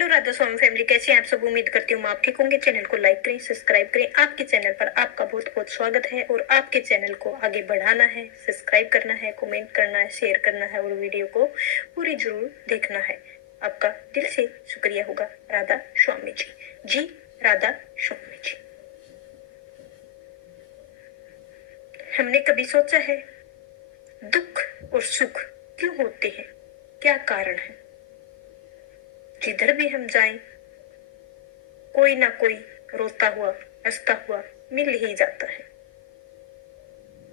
Hello Radha स्वामी family, कैसे हैं आप सब। उम्मीद करती हूँ आप ठीक होंगे। चैनल को लाइक करें, सब्सक्राइब करें। आपके चैनल पर आपका बहुत बहुत स्वागत है और आपके चैनल को आगे बढ़ाना है, सब्सक्राइब करना है, कमेंट करना है, शेयर करना है और वीडियो को पूरी जरूर देखना है। आपका दिल से शुक्रिया होगा राधा स्वामी जी। जी राधा स्वामी जी। हमने कभी सोचा है दुख और सुख क्यों होते हैं, क्या कारण है। जिधर भी हम जाएं कोई ना कोई रोता हुआ हंसता हुआ मिल ही जाता है।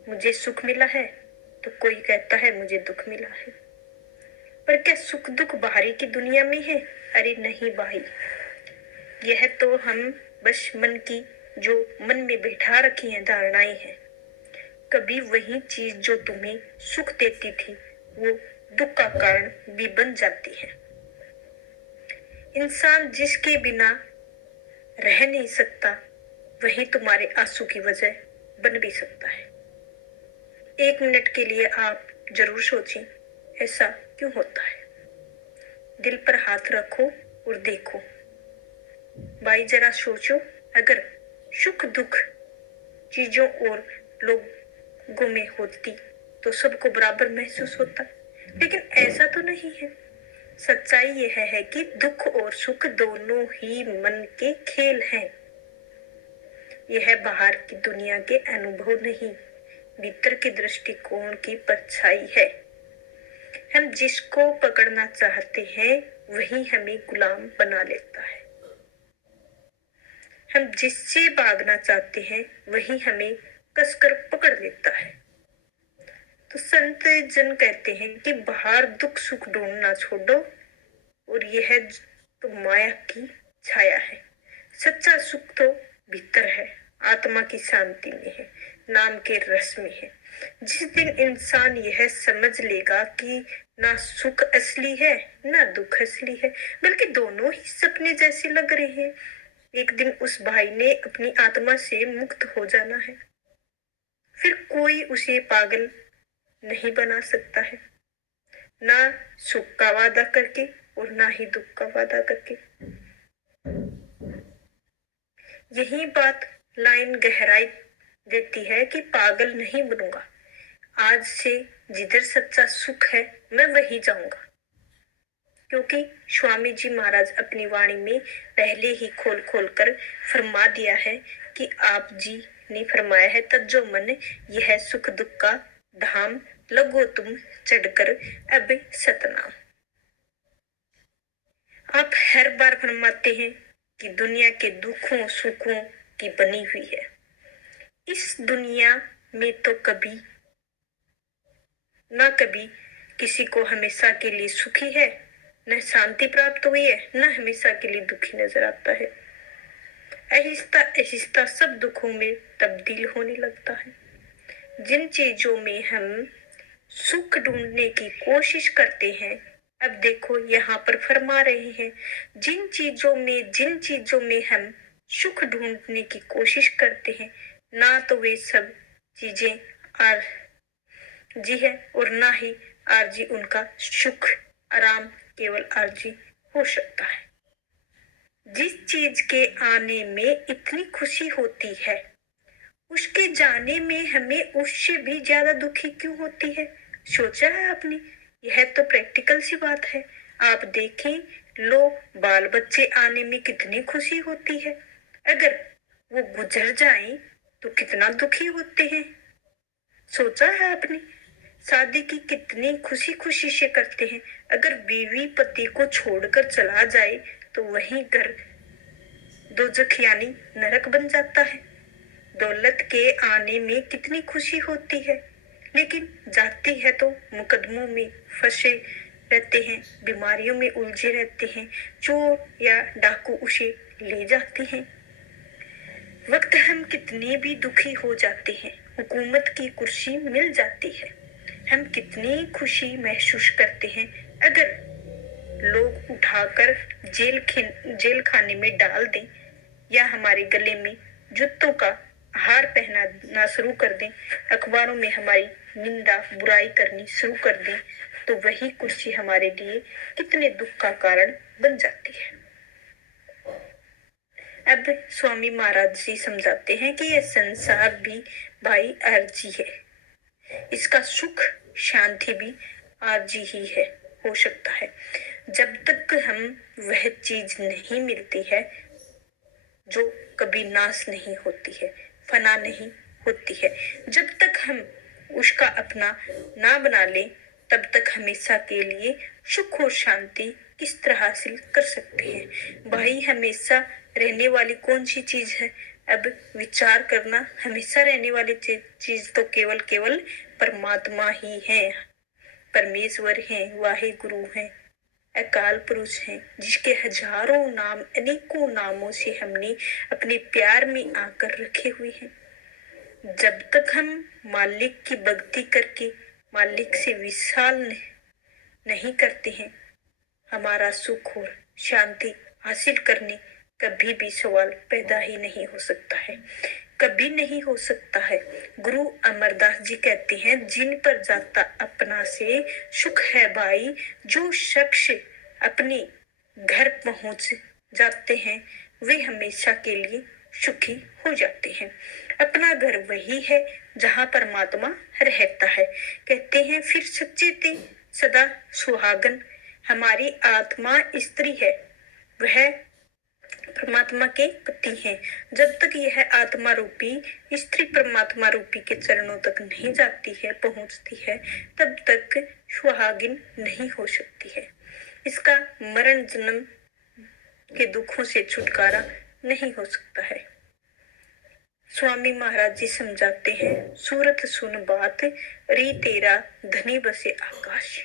मुझे सुख मिला है तो कोई कहता है मुझे दुख मिला है। पर क्या सुख दुख बाहरी की दुनिया में है? अरे नहीं भाई, यह तो हम बस मन की जो मन में बैठा रखी है धारणाएं हैं। कभी वही चीज जो तुम्हें सुख देती थी वो दुख का कारण भी बन जाती है। इंसान जिसके बिना रह नहीं सकता वही तुम्हारे आंसू की वजह बन भी सकता है। एक मिनट के लिए आप जरूर सोचें, ऐसा क्यों होता है। दिल पर हाथ रखो और देखो। भाई जरा सोचो, अगर सुख दुख चीजों और लोगों में होती तो सबको बराबर महसूस होता, लेकिन ऐसा तो नहीं है। सच्चाई यह है कि दुख और सुख दोनों ही मन के खेल हैं। यह बाहर की दुनिया के अनुभव नहीं, भीतर के दृष्टिकोण की परछाई है। हम जिसको पकड़ना चाहते हैं वही हमें गुलाम बना लेता है। हम जिससे भागना चाहते हैं वही हमें कसकर पकड़ लेता है। तो संत जन कहते हैं कि बाहर दुख सुख ढूंढना छोड़ो और यह तो माया की छाया है। सच्चा सुख तो भीतर है, आत्मा की शांति में है, नाम के रस में है। जिस दिन इंसान यह समझ लेगा कि ना सुख असली है ना दुख असली है, बल्कि दोनों ही सपने जैसे लग रहे हैं, एक दिन उस भाई ने अपनी आत्मा से मुक्त हो जाना है। फिर कोई उसे पागल नहीं बना सकता है, ना सुख का वादा करके और ना ही दुख का वादा करके। यही बात लाइन गहराई देती है कि पागल नहीं बनूंगा। आज से जिधर सच्चा सुख है मैं वही जाऊंगा, क्योंकि स्वामी जी महाराज अपनी वाणी में पहले ही खोल खोल कर फरमा दिया है कि आप जी ने फरमाया है, तज्जो मन यह सुख दुख का धाम, लगो तुम चढ़कर अब सतनाम। आप हर बार फरमाते हैं कि दुनिया के दुखों सुखों की बनी हुई है। इस दुनिया में तो कभी ना कभी किसी को हमेशा के लिए सुखी है, न शांति प्राप्त हुई है, न हमेशा के लिए दुखी नजर आता है। आहिस्ता आहिस्ता सब दुखों में तब्दील होने लगता है। जिन चीजों में हम सुख ढूंढने की कोशिश करते हैं, अब देखो यहाँ पर फरमा रहे हैं, जिन चीजों में हम सुख ढूंढने की कोशिश करते हैं, ना तो वे सब चीजें आरजी है और ना ही आरजी उनका सुख आराम केवल आरजी हो सकता है। जिस चीज के आने में इतनी खुशी होती है उसके जाने में हमें उससे भी ज्यादा दुखी क्यों होती है। सोचा है आपने? यह तो प्रैक्टिकल सी बात है। आप देखें, लो बाल बच्चे आने में कितनी खुशी होती है, अगर वो गुजर जाएं तो कितना दुखी होते हैं। सोचा है आपने? शादी की कितनी खुशी खुशी से करते हैं, अगर बीवी पति को छोड़कर चला जाए तो वही घर दोजख यानी नरक बन जाता है। दौलत के आने में कितनी खुशी होती है, लेकिन जाती है तो मुकदमों में फंसे रहते हैं, बीमारियों में उलझे रहते हैं, चोर या डाकू उसे ले जाते हैं। वक्त हम कितने भी दुखी हो जाते हैं, हुकूमत की कुर्सी मिल जाती है, हम कितनी खुशी महसूस करते हैं, अगर लोग उठाकर जेल खाने में डाल दें या हमारे गले में जूतों का हार पहनाना शुरू कर दें, अखबारों में हमारी निंदा बुराई करनी शुरू कर दें, तो वही कुर्सी हमारे लिए कितने दुख का कारण बन जाती है। अब स्वामी महाराज जी समझाते हैं कि यह संसार भी भाई आरजी है, इसका सुख शांति भी आरजी ही है, हो सकता है। जब तक हम वह चीज नहीं मिलती है जो कभी नाश नहीं होती है, फना नहीं होती है, जब तक हम उसका अपना ना बना ले, तब तक हमेशा के लिए सुख और शांति किस तरह हासिल कर सकते हैं। भाई हमेशा रहने वाली कौन सी चीज है? अब विचार करना, हमेशा रहने वाली चीज तो केवल केवल परमात्मा ही है, परमेश्वर है, वाहे गुरु है, अकाल पुरुष हैं, जिसके हजारों नाम अनेकों नामों से हमने अपने प्यार में आकर रखे हुए हैं। जब तक हम मालिक की भक्ति करके मालिक से विशाल नहीं करते हैं, हमारा सुख और शांति हासिल करने कभी भी सवाल पैदा ही नहीं हो सकता है, कभी नहीं हो सकता है। गुरु अमरदास जी कहते हैं, जिन पर जाता अपना से सुख है भाई, जो शख्स अपने घर पहुंच जाते हैं वे हमेशा के लिए सुखी हो जाते हैं। अपना घर वही है जहां परमात्मा रहता है। कहते हैं, फिर सच्चे थे सदा सुहागन, हमारी आत्मा स्त्री है, वह परमात्मा के पति हैं। जब तक यह आत्मा रूपी स्त्री परमात्मा रूपी के चरणों तक नहीं जाती है, पहुंचती है, तब तक सुहागिन नहीं हो सकती है। इसका मरण जन्म के दुखों से छुटकारा नहीं हो सकता है। स्वामी महाराज जी समझाते हैं, सूरत सुन बात, रे तेरा धनी बसे आकाश।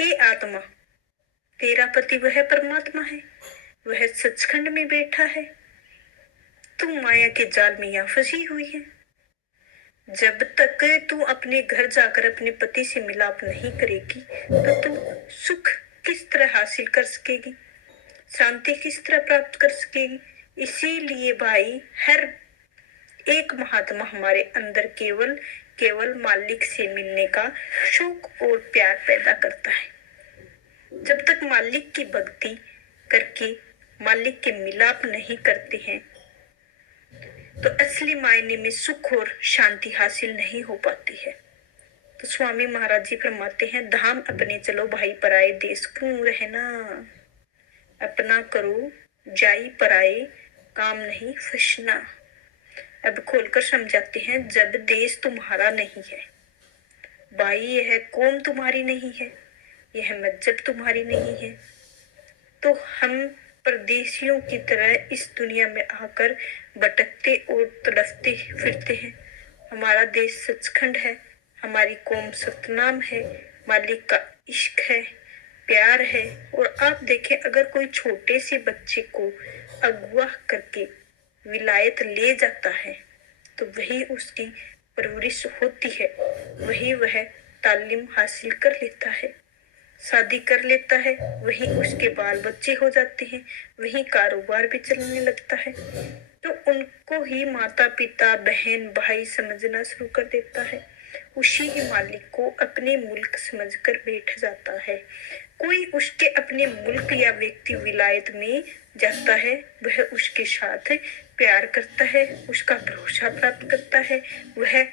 ए आत्मा, तेरा पति वह परमात्मा है, वह सचखंड में बैठा है, तू माया के जाल में यहाँ फंसी हुई है। जब तक तू अपने घर जाकर अपने पति से मिलाप नहीं करेगी, तो तू सुख किस तरह हासिल कर सकेगी, शांति किस तरह प्राप्त कर सकेगी। इसीलिए भाई, हर एक महात्मा हमारे अंदर केवल केवल मालिक से मिलने का शौक और प्यार पैदा करता है। जब तक मालिक की भक्ति करके मालिक के मिलाप नहीं करते हैं, तो असली मायने में सुख और शांति हासिल नहीं हो पाती है। तो स्वामी महाराज जी फरमाते हैं, धाम अपने चलो भाई, पराए देश क्यों रहना, अपना करो जाई पराए, काम नहीं फंसना। अब खोलकर समझाते हैं, जब देश तुम्हारा नहीं है भाई, यह कौम तुम्हारी नहीं है, यह मजहब तुम्हारी नहीं है, तो हम परदेशियों की तरह इस दुनिया में आकर भटकते और तड़पते फिरते हैं। हमारा देश सचखंड है, हमारी कौम सतनाम है, मालिक का इश्क है, प्यार है। और आप देखें, अगर कोई छोटे से बच्चे को अगवा करके विलायत ले जाता है, तो वही उसकी परवरिश होती है, वही वह तालीम हासिल कर लेता है, शादी कर लेता है, वही उसके बाल बच्चे हो जाते हैं, वही कारोबार भी चलने लगता है, तो उनको ही माता पिता बहन भाई समझना शुरू कर देता है, उसी ही मालिक को अपने मुल्क समझकर बैठ जाता है। कोई उसके अपने मुल्क या व्यक्ति विलायत में जाता है, वह उसके साथ प्यार करता है, उसका भरोसा प्राप्त करता है, वह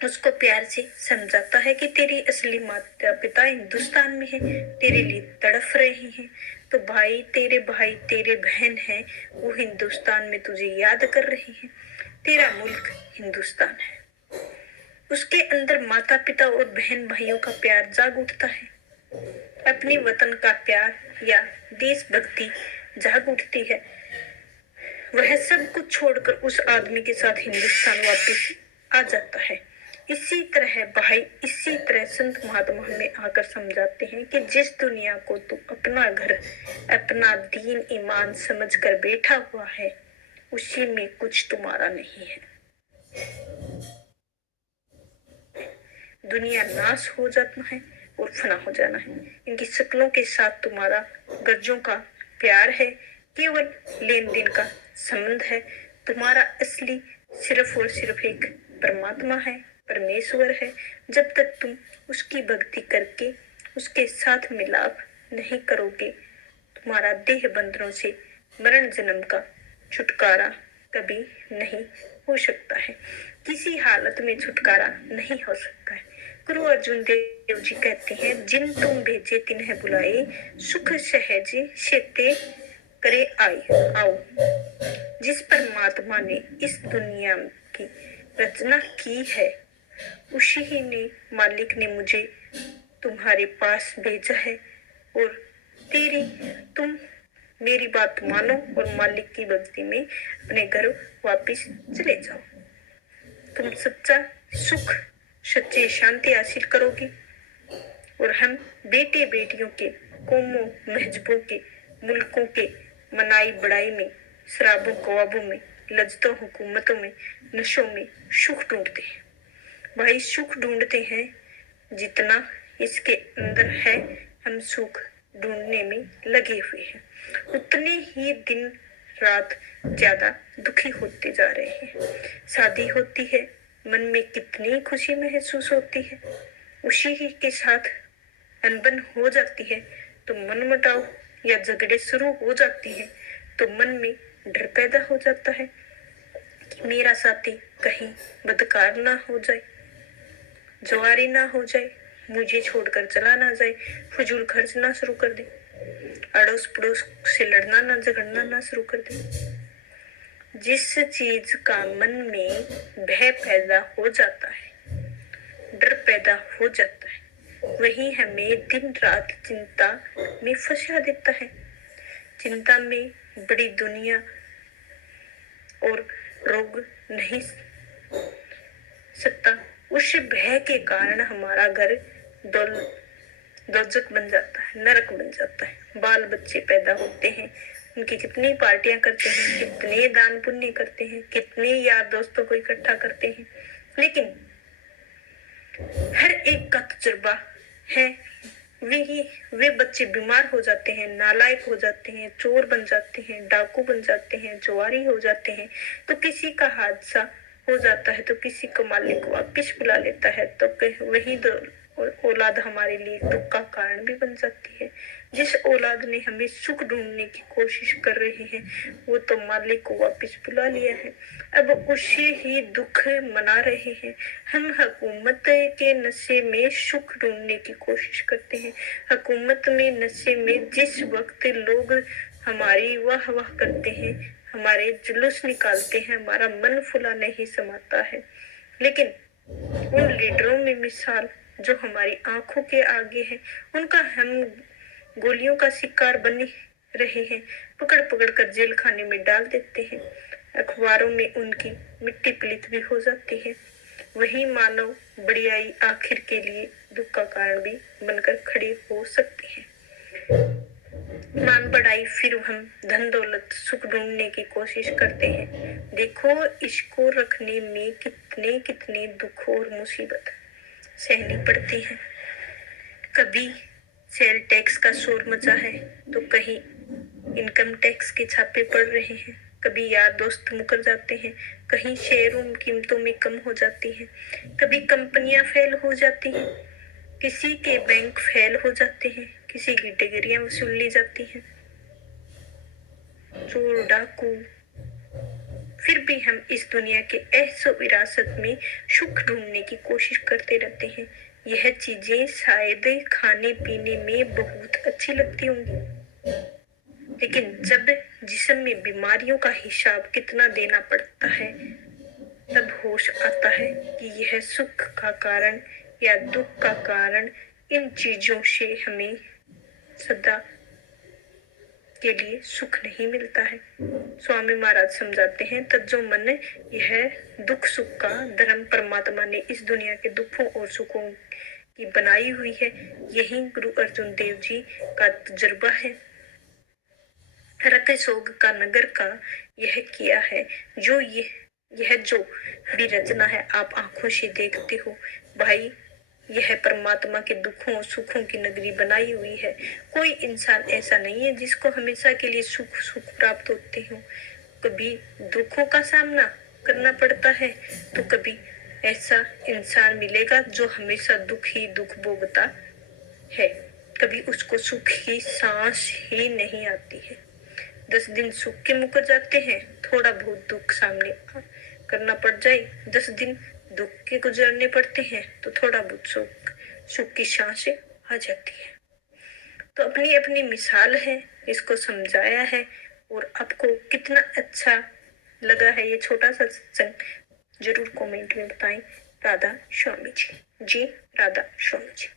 उसको प्यार से समझाता है कि तेरी असली माता पिता हिंदुस्तान में है, तेरे लिए तड़फ रहे हैं, तो भाई तेरे बहन हैं, वो हिंदुस्तान में तुझे याद कर रहे हैं, तेरा मुल्क हिंदुस्तान है। उसके अंदर माता पिता और बहन भाइयों का प्यार जाग उठता है, अपने वतन का प्यार या देशभक्ति जाग उठती है। वह सब कुछ छोड़कर उस आदमी के साथ हिंदुस्तान वापस आ जाता है। इसी तरह भाई, इसी तरह संत महात्मा हमें आकर समझाते हैं कि जिस दुनिया को तू अपना घर, अपना दीन ईमान समझकर बैठा हुआ है, उसी में कुछ तुम्हारा नहीं है। दुनिया नाश हो जाना है और फना हो जाना है। इनकी शक्लों के साथ तुम्हारा गर्जों का प्यार है, केवल लेन देन का संबंध है। तुम्हारा असली सिर्फ और सिर्फ एक परमात्मा है, परमेश्वर है। जब तक तुम उसकी भक्ति करके उसके साथ मिलाप नहीं करोगे, तुम्हारा देह बंधनों से मरण जन्म का छुटकारा कभी नहीं हो सकता है, किसी हालत में छुटकारा नहीं हो सकता है। गुरु अर्जुन देव जी कहते हैं, जिन तुम भेजे तिन्हें बुलाए, सुख सहज सेते करे आए आओ। जिस परमात्मा ने इस दुनिया की रचना की है, उसी ही ने मालिक ने मुझे तुम्हारे पास भेजा है, और तुम मेरी बात मानो और मालिक की भक्ति में अपने घर वापिस चले जाओ। तुम सच्चा सुख, सच्ची शांति हासिल करोगी, और हम बेटे बेटियों के, कौमों महजबों के, मुल्कों के मनाई बढ़ाई में, शराबों कबाबों में, लज्जतों हुकूमतों में, नशों में सुख ढूंढते हैं। भाई सुख ढूंढते हैं, जितना इसके अंदर है हम सुख ढूंढने में लगे हुए हैं, उतने ही दिन रात ज्यादा दुखी होते जा रहे हैं। शादी होती है, मन में कितनी खुशी महसूस होती है, उसी ही के साथ अनबन हो जाती है तो मनमुटाव या झगड़े शुरू हो जाते हैं, तो मन में डर पैदा हो जाता है कि मेरा साथी कहीं बदकार ना हो जाए, जुआरी ना हो जाए, मुझे छोड़कर चला ना जाए, फजूल खर्च ना शुरू कर दे, अड़ोस पड़ोस से लड़ना ना झगड़ना ना शुरू कर दे। जिस चीज का मन में भय पैदा हो जाता है, डर पैदा हो जाता है, वही हमें दिन रात चिंता में फंसा देता है। चिंता में बड़ी दुनिया और रोग नहीं सकता। उस भय के कारण हमारा घर दोजक बन जाता है, नरक बन जाता है। बाल बच्चे पैदा होते हैं, उनकी कितनी पार्टियां करते हैं, कितने दान पुण्य करते हैं, कितने यार दोस्तों को इकट्ठा करते हैं, लेकिन हर एक का तजुर्बा है, वे बच्चे बीमार हो जाते हैं, नालायक हो जाते हैं, चोर बन जाते हैं, डाकू बन जाते हैं, जुआरी हो जाते हैं, तो किसी का हादसा हो जाता है, तो किसी को मालिक वापिस बुला लेता है, तो वही औलाद हमारे लिए दुख का कारण भी बन जाती है। जिस औलाद ने हमें सुख ढूंढने की कोशिश कर रहे हैं, वो तो मालिक को वापिस बुला लिया है, अब उसे ही दुख मना रहे हैं। हम हुकूमत के नशे में सुख ढूंढने की कोशिश करते हैं। हुकूमत में नशे में जिस वक्त लोग हमारी वाह वाह करते हैं, हमारे जुलूस निकालते हैं, हमारा मन फुला नहीं समाता है, लेकिन उन लीडरों में मिसाल जो हमारी आंखों के आगे है, उनका हम गोलियों का शिकार बने रहे हैं, पकड़ पकड़ कर जेल खाने में डाल देते हैं, अखबारों में उनकी मिट्टी पलीत भी हो जाती है। वही मानव बढ़ियाई आखिर के लिए दुख का कारण भी बनकर खड़े हो सकते हैं। मान बढ़ाई फिर हम धन दौलत सुख ढूंढने की कोशिश करते हैं। देखो इसको रखने में कितने कितने दुख और मुसीबत सहनी पड़ती है। कभी सेल टैक्स का शोर मचा है, तो कहीं इनकम टैक्स के छापे पड़ रहे हैं, कभी यार दोस्त मुकर जाते हैं, कहीं शेयरों कीमतों में कम हो जाती है, कभी कंपनियां फेल हो जाती हैं, किसी के बैंक फेल हो जाते हैं, किसी की डिग्रियां वसूल ली जाती हैं, चोर डाकू। फिर भी हम इस दुनिया के ऐसो विरासत में सुख ढूंढने की कोशिश करते रहते हैं। यह चीजें शायद खाने पीने में बहुत अच्छी लगती होंगी, लेकिन जब जिस्म में बीमारियों का हिसाब कितना देना पड़ता है, तब होश आता है कि यह सुख का कारण या दुख का कारण इन चीजों से हमें सदा के लिए सुख नहीं मिलता है। स्वामी महाराज समझाते हैं, तज्जो मन यह दुख सुख का धर्म परमात्मा ने इस दुनिया के दुखों और सुखों की बनाई हुई है। यही गुरु अर्जुन देव जी का तजुर्बा है। रतसोग का नगर का यह किया है, यह जो भी रचना है आप आंखों से देखते हो भाई, यह परमात्मा के दुखों सुखों की नगरी बनाई हुई है। कोई इंसान ऐसा नहीं है जिसको हमेशा के लिए सुख प्राप्त होते हो। कभी दुखों का सामना करना पड़ता है, तो कभी ऐसा इंसान मिलेगा जो हमेशा दुख ही दुख भोगता है, कभी उसको सुख की सांस ही नहीं आती है। 10 दिन सुख के मुकर जाते हैं, थोड़ा बहुत दुख सामने करना पड़ जाए, 10 दिन दुख के गुजरने पड़ते हैं तो थोड़ा बहुत सुख की सांसें आ जाती है। तो अपनी अपनी मिसाल है, इसको समझाया है। और आपको कितना अच्छा लगा है ये छोटा सा सत्संग जरूर कमेंट में बताएं। राधा स्वामी जी। जी राधा स्वामी जी।